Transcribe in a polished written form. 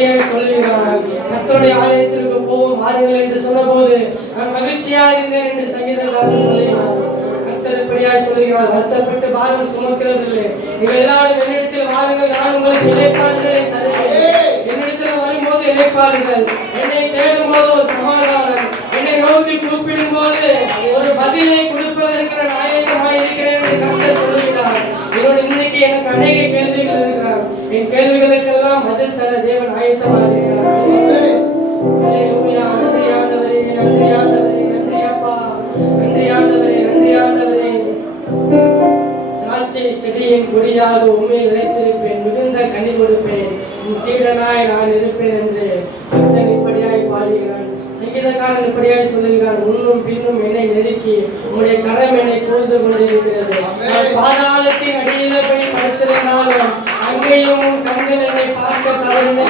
இப்படியாக சொல்லுகிறார், கர்த்தருடைய ஆலயத்திற்கு போவோம் வாருங்கள் என்று சொன்னபோது நான் மகிழ்ச்சியாக இருந்தேன் என்று சங்கீதக்காரன் சொல்லுகிறார். கர்த்தர் இப்படியாக சொல்லுகிறார், வருத்தப்பட்டு பாரம் சுமக்கிறவர்களே நீங்கள் எல்லாரும் என்னிடத்தில் வாருங்கள், நான் உங்களுக்கு இளைப்பாறுதலை தருகிறேன். என்னிடத்தில் வரும்போது இளைப்பாறுதல், என்னை தேடும் போது ஒரு சமாதானம், என்னை நோக்கி கூப்பிடும் போது ஒரு பதிலை கொடுப்பதற்கு நான் ஆயத்தமாக இருக்கிறேன் என்று கர்த்தர் சொல்லுகிறார். என்னோட இன்னைக்கு எனக்கு அநேக கேள்விகள் இருக்கிறார். என் கேள்விகளுக்கெல்லாம் பதில் தர தேவன் ஆயத்தமாக இருக்கிறார். அல்லேலூயா. நன்றி ஆண்டவரே, நன்றி ஆண்டவரே, நன்றி அப்பா, நன்றி ஆண்டவரே, நன்றி ஆண்டவரே. திராட்சை செடியின் கொடியாக உண்மையில் நிலைத்திருப்பேன், மிகுந்த கனி கொடுப்பேன், உன் சீடனாய் நான் இருப்பேன் என்று கர்த்தர் இப்படியாய் பாடுகிறான். சங்கீதக்காரன் இப்படியாய் சொல்லுகிறான், முன்னும் பின்னும் என்னை நெருக்கி உம்முடைய கரம் என்னை சூழ்ந்து கொண்டிருக்கிறது. பாதாளத்தின் அடியில போய் படுத்திருந்தாலும் அங்கேயும் கண்கள் என்னை பார்க்க தவறின